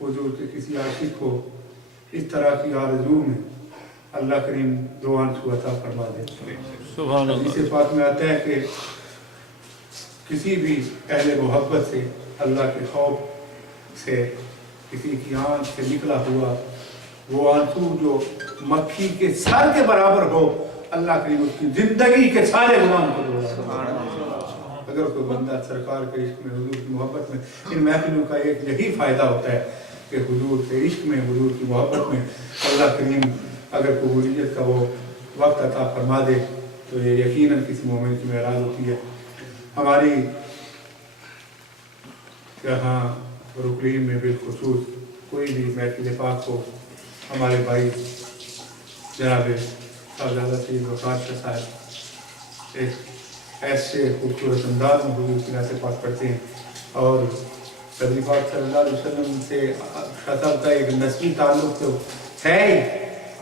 हुजूर के किसी आशिक को इस तरह की आरज़ू में अल्लाह करीम दो आंसू अता फरमा दे। सुभान अल्लाह। इस बात में आता है कि किसी भी अहले मोहब्बत से अल्लाह के खौफ से किसी की आंख से निकला हुआ वो आंसू जो मक्खी के सर के बराबर हो, अल्लाह करीम उसकी जिंदगी के सारे गुनाह को धोला। अगर कोई बंदा सरकार के इश्क में, हुजूर की मोहब्बत में, इन महफिलों का एक यही फ़ायदा होता है कि हुजूर के इश्क में, हुजूर की मोहब्बत में अल्लाह करीम अगर कबूलियत का वो वक्त अता फरमा दे तो ये यकीनन किसी मोमिन की मेराज होती है। हमारी यहाँ रुकनीन में बिलखुसूस कोई भी महफिल पाक हो, हमारे भाई जनाब साहबजादा सैयद वक़ार शाह साहब एक ऐसे खूबसूरत अंदाज में हुजूर की नात पाक पढ़ते हैं और नबी पाक सल्लल्लाहु अलैहि वसल्लम से खतब का एक नस्ली ताल्लुक़ तो है ही,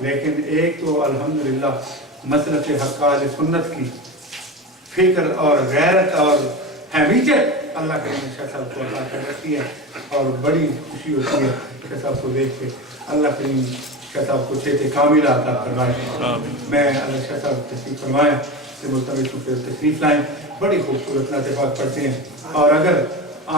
लेकिन एक तो अल्हम्दुलिल्लाह मसलक हक़ अहले सुन्नत की फ़िक्र और गैरत और हमीयत अल्लाह के शाह साहब को अता कर रखी है और बड़ी खुशी होती है शाह साहब को देख के। अल्लाह करीम शाह साहब को चेते कामिला अता फरमाए। मैं अल्लाह शाह साहब तशरीफ़ फरमाएँ से मुल्तमिस हूँ कि तशरीफ़ लाएँ। बड़ी खूबसूरत नात पाक पढ़ते हैं और अगर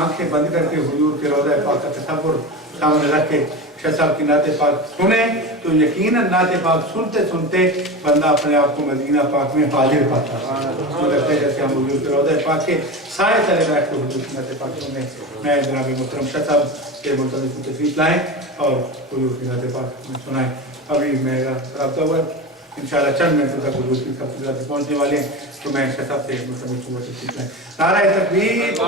आंखें बंद करके हुजूर के रोज़ा पाक का तसव्वुर सामने रख के शाह साहब की नात पाक सुने तो यकीनन नात पाक सुनते सुनते बंदा अपने आप को मदीना पाक में हाजिर पाता है। मुझे लगता है जैसे हम हुजूर के रोज़ा पाक के साए तले बैठ के हुजूर की नात पाक सुने। मैं जनाब मोहतरम शाह साहब के मुल्तमिस हूँ तशरीफ़ लाएँ और हुजूर की नात पाक में सुनाएँ। अभी मेरा रब्ता हुआ इंशाअल्लाह चंद मिनटों तक हुजूर की तफसीलात पहुँचने वाले हैं तो मैं शाह साहब से मुल्तमिस हूँ तशरीफ़ लाएँ। नारा तकबीर।